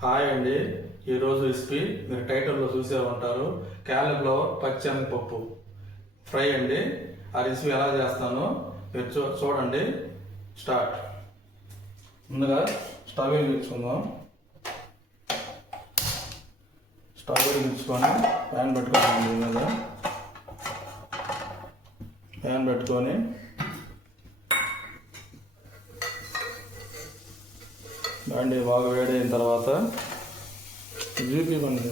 Hi అండి. ఈరోజు recipe మీరు టైటిల్లో చూసే ఉంటారు. క్యాలీఫ్లవర్ పచ్చెనగపప్పు ఫ్రై అండి. ఆ రెసిపీ ఎలా చేస్తానో మీరు చూ చూడండి. స్టార్ట్. ముందుగా స్టవ్ వెలిగించుకుందాం స్టవ్ వెలిగించుకొని ప్యాన్ పెట్టుకోండి మీద. ప్యాన్ పెట్టుకొని బండి బాగా వేడైన తర్వాత జీపీ బండి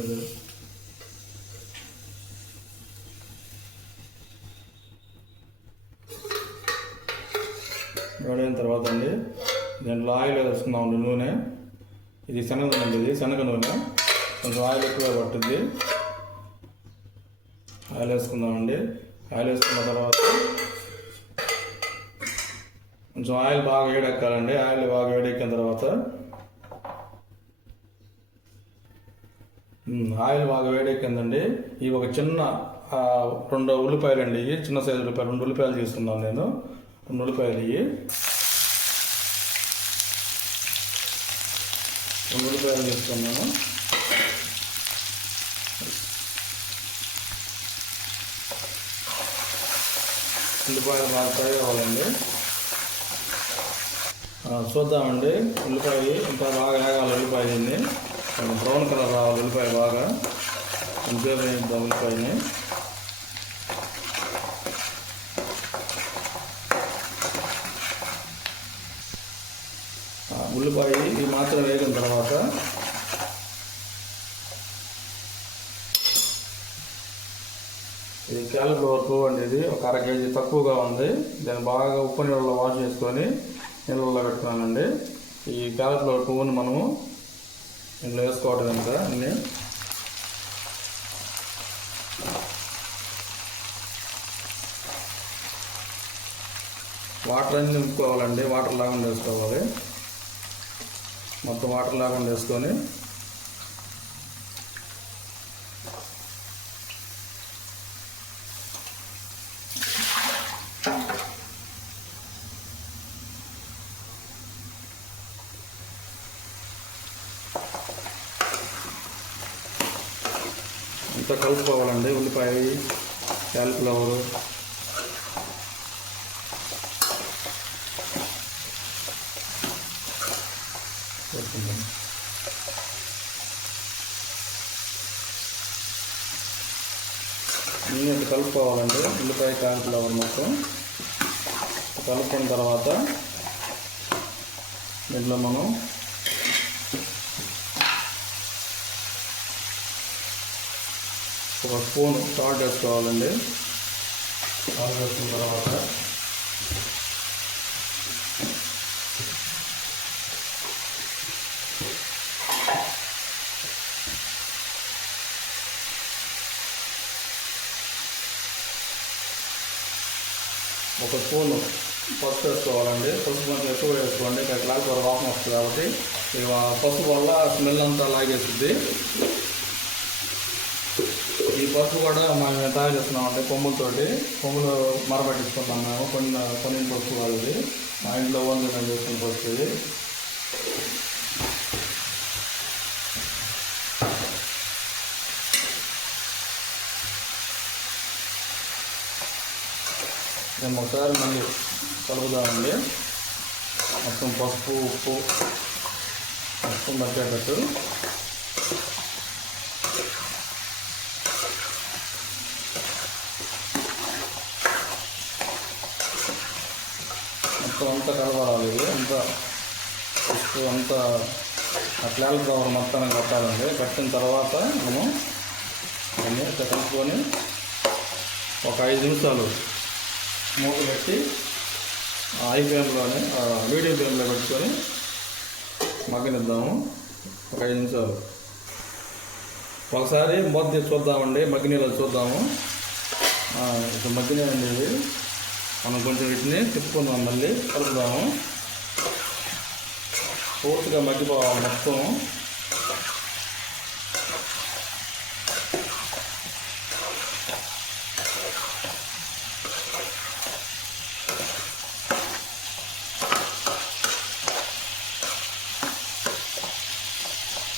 వేడైన తర్వాత అండి దీంట్లో ఆయిల్ వేసుకుందామండి నూనె. ఇది శనగ నూనె ఇది శనగ నూనె. కొంచెం ఆయిల్ ఎక్కువ పట్టుద్ది. ఆయిల్ వేసుకుందామండి ఆయిల్ వేసుకున్న తర్వాత కొంచెం ఆయిల్ బాగా వేడెక్కాలండి. ఆయిల్ బాగా వేడెక్కిన తర్వాత ఆయిల్ బాగా వేడెక్కిందండి. ఇవి ఒక చిన్న రెండు ఉల్లిపాయలు అండి ఇవి. చిన్న సైజు ఉల్లిపాయలు రెండు ఉల్లిపాయలు తీసుకున్నాను నేను. రెండు ఉల్లిపాయలు ఇవి. రెండు ఉల్లిపాయలు తీసుకున్నాను ఉల్లిపాయలు బాగా ఫ్రై అవ్వాలండి. చూద్దామండి. ఉల్లిపాయ ఇంకా బాగా వేగాలి ఉల్లిపాయ దీన్ని బ్రౌన్ కలర్ రావాలి ఉల్లిపాయ బాగా కొంచెం ఉల్లిపాయని. ఉల్లిపాయ ఇది మాత్రం వేగిన తర్వాత ఇది క్యాలిఫ్లవర్ పువ్వు అనేది ఇది. ఒక అర కేజీ తక్కువగా ఉంది. దాన్ని బాగా ఉప్పు నీళ్ళలో వాష్ చేసుకొని నీళ్ళలో పెట్టుకున్నానండి. ఈ క్యాలిఫ్లవర్ పువ్వుని మనము ఇందులో వేసుకోవటం ఎంత అన్ని వాటర్ అన్ని నింపుకోవాలండి వాటర్ లాగా వేసుకోవాలి మొత్తం వాటర్ లాగా వేసుకొని అంతా కలుపుకోవాలండి. ఉల్లిపాయ క్యాలిఫ్లవర్. వేసుకుందాం. నీళ్ళు కలుపుకోవాలండి. ఉల్లిపాయ క్యాలిఫ్లవర్ మొత్తం. కలుపుకున్న తర్వాత దీంట్లో మనం ఒక స్పూన్ సాల్ట్ వేసుకోవాలండి. సాల్ట్ వేసుకున్న తర్వాత ఒక స్పూన్ పసుపు వేసుకోవాలండి. పసుపు కొంచెం ఎక్కువ వేసుకోండి. ఇక్కడ క్లాస్ వాసన వస్తుంది కాబట్టి పసుపు వల్ల స్మెల్ అంతా లాగేస్తుంది. ఈ పసుపు కూడా మనం తయారు చేస్తున్నాం అంటే కొమ్ములతోటి. కొమ్ములు మరబట్టించుకుంటాం మేము. కొన్ని కొన్ని పసుపు వాళ్ళది. మా ఇంట్లో ఓన్లీ నేను చేసుకుని పసుపు ఇది. మేము ఒకసారి మళ్ళీ కలుపుదామండి. మొత్తం పసుపు ఉప్పు మొత్తం పట్టేటట్టు మొత్తం అంతా కలపాలి అంతా అంతా ఆ కవర్ మొత్తాన్ని కట్టాలండి. కట్టిన తర్వాత మనం దాన్ని కలుపుకొని ఒక ఐదు నిమిషాలు మూత పెట్టి హై ఫ్లేమ్లోనే మీడియం ఫ్లేమ్లో పెట్టుకొని మగ్గనిద్దాము. ఒక ఐదు నిమిషాలు. ఒకసారి మూత తీసి చూద్దామండి. మగ్గినీళ్ళు చూద్దాము. ఇప్పుడు మగ్గినాయండి ఇవి మనం కొంచెం వీటిని తిప్పుకుందాం మళ్ళీ. కలుపుదాము. పూర్తిగా మగ్గిపోవాలి మొత్తం.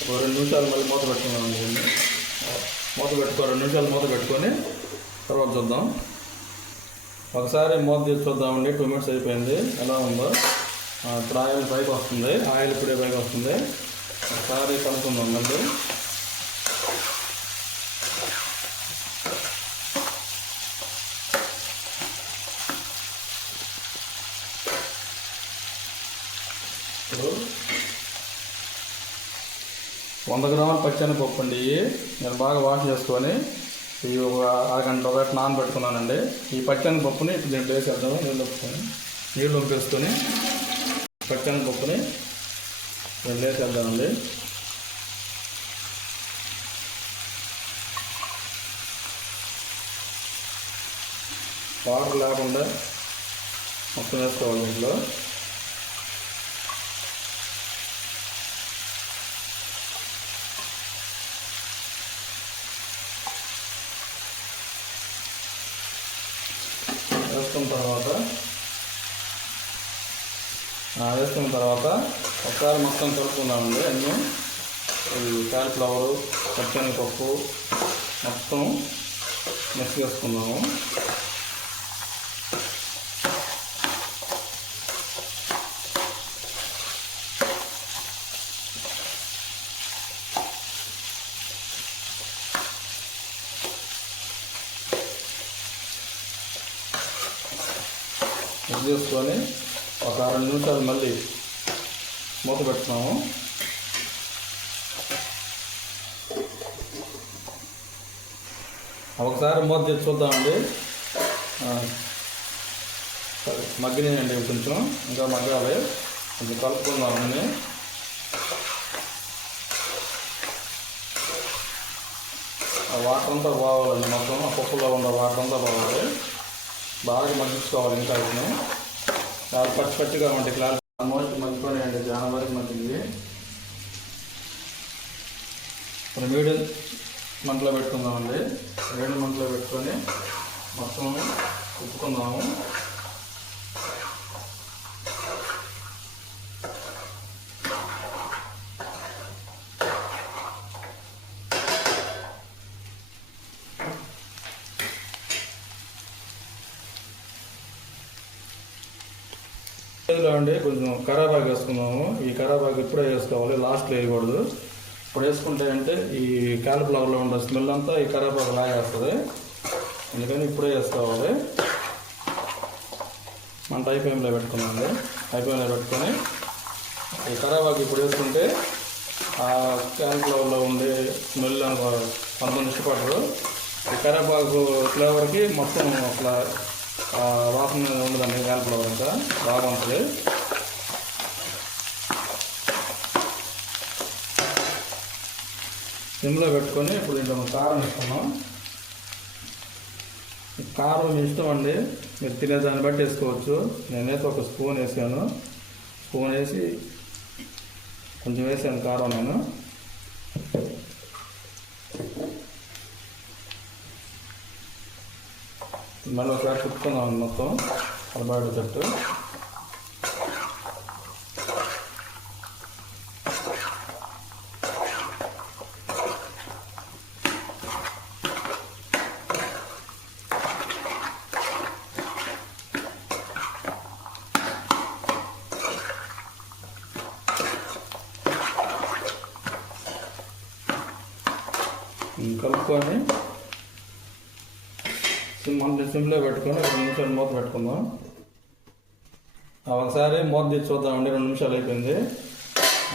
ఒక రెండు నిమిషాలు మళ్ళీ మూత పెట్టుకున్నాను మూత పెట్టుకో రెండు నిమిషాలు మూత పెట్టుకొని తర్వాత చూద్దాం. ఒకసారి మూత తీసి చూద్దామండి. టూ మినిట్స్ అయిపోయింది. ఎలా ఉందో? ఇప్పుడు ఆయిల్ పైకి వస్తుంది. ఆయిల్ ఇప్పుడే పైకి వస్తుంది. ఒకసారి కలుపుకుందాం మళ్ళీ. ఇప్పుడు వంద గ్రాముల పచ్చనిపప్పు అండి. నేను బాగా వాష్ చేసుకొని ఇవి ఒక అరగంట ఒకటి నానబెట్టుకున్నానండి. ఈ పచ్చని పప్పుని ఇప్పుడు దీంట్లో వేసేద్దాము నీళ్ళు ఒప్పుకొని నీళ్ళు ఒప్పేసుకొని పచ్చని పప్పుని దీంట్లో వేసేద్దామండి వాటర్ లేకుండా మొత్తం వేసుకోవాలి ఇంట్లో వేసుకున్న తర్వాత ఆ, వేసుకున్న తర్వాత ఒకసారి మొత్తం కలుపుకున్నామండి అన్నీ ఈ కాలిఫ్లవరు పచ్చనిపప్పు మొత్తం మిక్స్ చేసుకున్నాము మిక్స్ చేసుకొని ఒక రెండు నిమిషాలు మళ్ళీ మూత పెడుతున్నాము ఒకసారి మూత తెచ్చి చూద్దామండి. మగ్గినాయండి కొంచెం ఇంకా మగ్గాలి. కొంచెం కలుపుకుందాం అన్నీ ఆ వాటర్ అంతా పోవాలండి మొత్తం ఆ పప్పులో ఉన్న వాటర్ అంతా పోవాలి. బాగా మగ్గించుకోవాలి ఇంకా చాలా పచ్చి పచ్చిగా ఉంటాయి క్లాస్ ఆల్మోస్ట్ మగ్గిపోయినాయండి చాలా వరకు మగ్గింది ఇప్పుడు మీడియం మంటలో పెట్టుకుందామండి. వేడి మంటలో పెట్టుకొని మొత్తం ఉప్పుకుందాము అండి కొంచెం కరాబాగ్ వేసుకున్నాము. ఈ కరాబాగ్ ఇప్పుడే వేసుకోవాలి లాస్ట్లో వేయకూడదు. ఇప్పుడు వేసుకుంటే అంటే ఈ క్యాలిఫ్లవర్లో ఉండే స్మెల్ అంతా ఈ కరాబాగ్ లాగేస్తుంది. అందుకని ఇప్పుడే వేసుకోవాలి. మన టై ఫ్లేమ్లో పెట్టుకున్నామండి. టై ఫ్లేమ్లో పెట్టుకొని ఈ కరాబాగ్ ఇప్పుడు వేసుకుంటే ఆ క్యాలిఫ్లవర్లో ఉండే స్మెల్ కొంతమంది ఇష్టపడరు. ఈ కరాబాగు ఫ్లేవర్కి మొత్తం అట్లా వాసన ఉండదండి కాలిఫ్లవర్ అంతా. బాగా ఉంటుంది. సిమ్లో పెట్టుకొని ఇప్పుడు దీంట్లో కారం వేసుకున్నాం కారం మీ ఇష్టం అండి మీరు తినే దాన్ని బట్టి వేసుకోవచ్చు. నేనైతే ఒక స్పూన్ వేసాను. స్పూన్ వేసి కొంచెం వేసాను కారం నేను. మళ్ళీ ఒకసారి కుట్టుకుందాం మొత్తం అలబాడు చెట్టు కలుపుకొని సిమ్ అంటే సిమ్లో పెట్టుకొని రెండు నిమిషాలు మూత పెట్టుకుందాం. ఒకసారి మూత తీసి చూద్దామండి రెండు నిమిషాలు అయిపోయింది.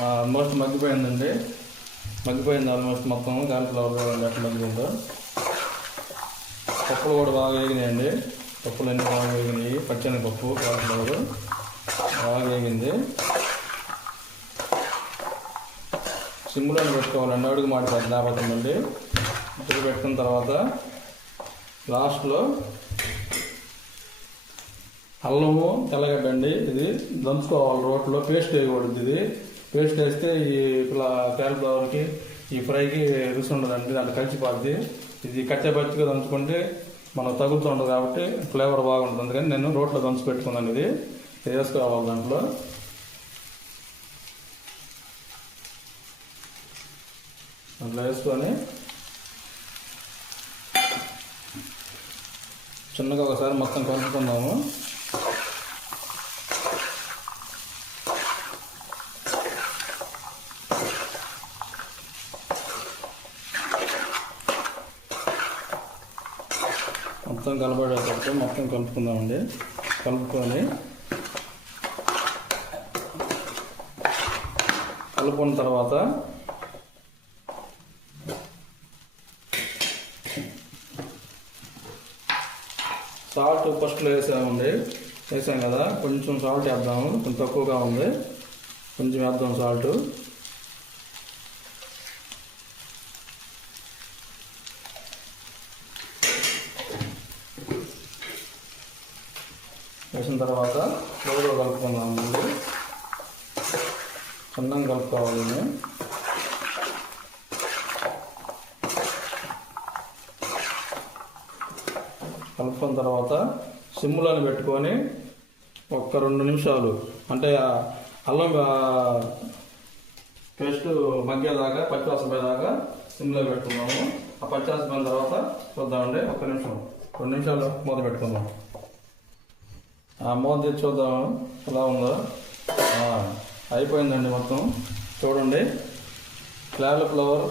ఆల్మోస్ట్ మగ్గిపోయిందండి. మగ్గిపోయింది ఆల్మోస్ట్ మొత్తం కాలిఫ్లవర్ ఎట్లా మగ్గిపోయిందో. పప్పులు కూడా బాగా వేగినాయండి. పప్పులు అన్నీ బాగా వేగినాయి. పచ్చని పప్పు కాలిఫ్లవర్ బాగా వేగింది. సిమ్లో పెట్టుకోవాలండి. అడుగు మాడిపోతుంది లేకపోతుందండి. ఇప్పుడు పెట్టుకున్న తర్వాత లాస్ట్లో అల్లము తెల్లగడ్డండి ఇది దంచుకోవాలి రోట్లో పేస్ట్ వేయకూడదు ఇది. పేస్ట్ వేస్తే ఈ ఇలా కాలిఫ్లవర్కి ఈ ఫ్రైకి రుచి ఉండదండి దాంట్లో కలిసిపోద్ది. ఇది కచ్చపచ్చిగా దంచుకుంటే మనం తగులుతూ ఉంటుంది కాబట్టి ఫ్లేవర్ బాగుంటుంది. కానీ నేను రోట్లో దంచి పెట్టుకున్నాను ఇది. ఇది వేసుకోవాలి దాంట్లో. అట్లా వేసుకొని చిన్నగా ఒకసారి మొత్తం కలుపుకుందాము మొత్తం కలపడేటప్పుడు మొత్తం కలుపుకుందామండి. కలుపుకొని కలుపుకున్న తర్వాత సాల్ట్ ఫస్ట్లో వేసామండి. వేసాం కదా కొంచెం సాల్ట్ వేద్దాము కొంచెం తక్కువగా ఉంది. కొంచెం వేద్దాం సాల్ట్. వేసిన తర్వాత లోలో కలుపుకుందాం ముందు అన్నం కలుపుకున్న తర్వాత సిమ్లను పెట్టుకొని ఒక్క రెండు నిమిషాలు అంటే అల్లం పేస్ట్ మగ్గేదాకా పచ్చివాసన పోయేదాకా సిమ్లో పెట్టుకున్నాము. ఆ పచ్చివాసన పోయిన తర్వాత చూద్దామండి ఒక్క నిమిషం. రెండు నిమిషాలు మూత పెట్టుకుందాం. ఆ మూత తెచ్చి చూద్దాం ఎలా ఉందో. అయిపోయిందండి మొత్తం. చూడండి. క్లాల్ ఫ్లవర్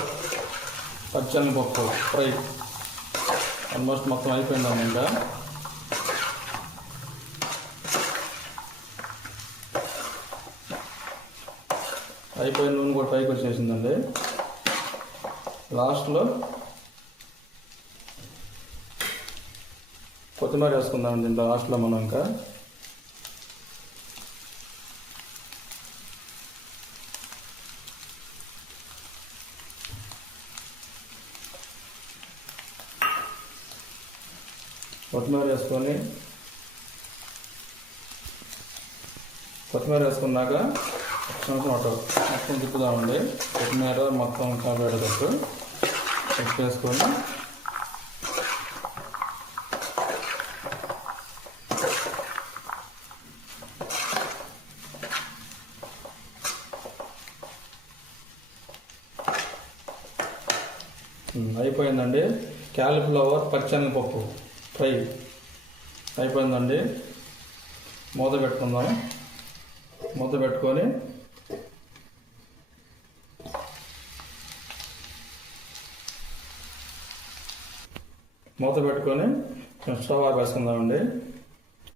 పచ్చని పప్పు ఫ్రై. ఆల్మోస్ట్ మొత్తం అయిపోయిందండి ఇంకా అయిపోయిన నూనె కూడా పైకి వచ్చేసిందండి. లాస్ట్లో కొత్తిమీర వేసుకుందాం దీంట్లో లాస్ట్లో మనం ఇంకా. కొత్తిమీర వేసుకొని కొత్తిమీర వేసుకున్నాక ఒక నిమిషం అటు మొత్తం తిప్పుదామండి కొత్తిమీర మొత్తం వేడేటట్టు చెక్ చేసుకొని అయిపోయిందండి. క్యాలీఫ్లవర్ పచ్చనిపప్పు ఫ్రై అయిపోయిందండి. మూత పెట్టుకుందాం. మూత పెట్టుకొని మూత పెట్టుకొని స్టవ్ ఆపేసుకుందామండి.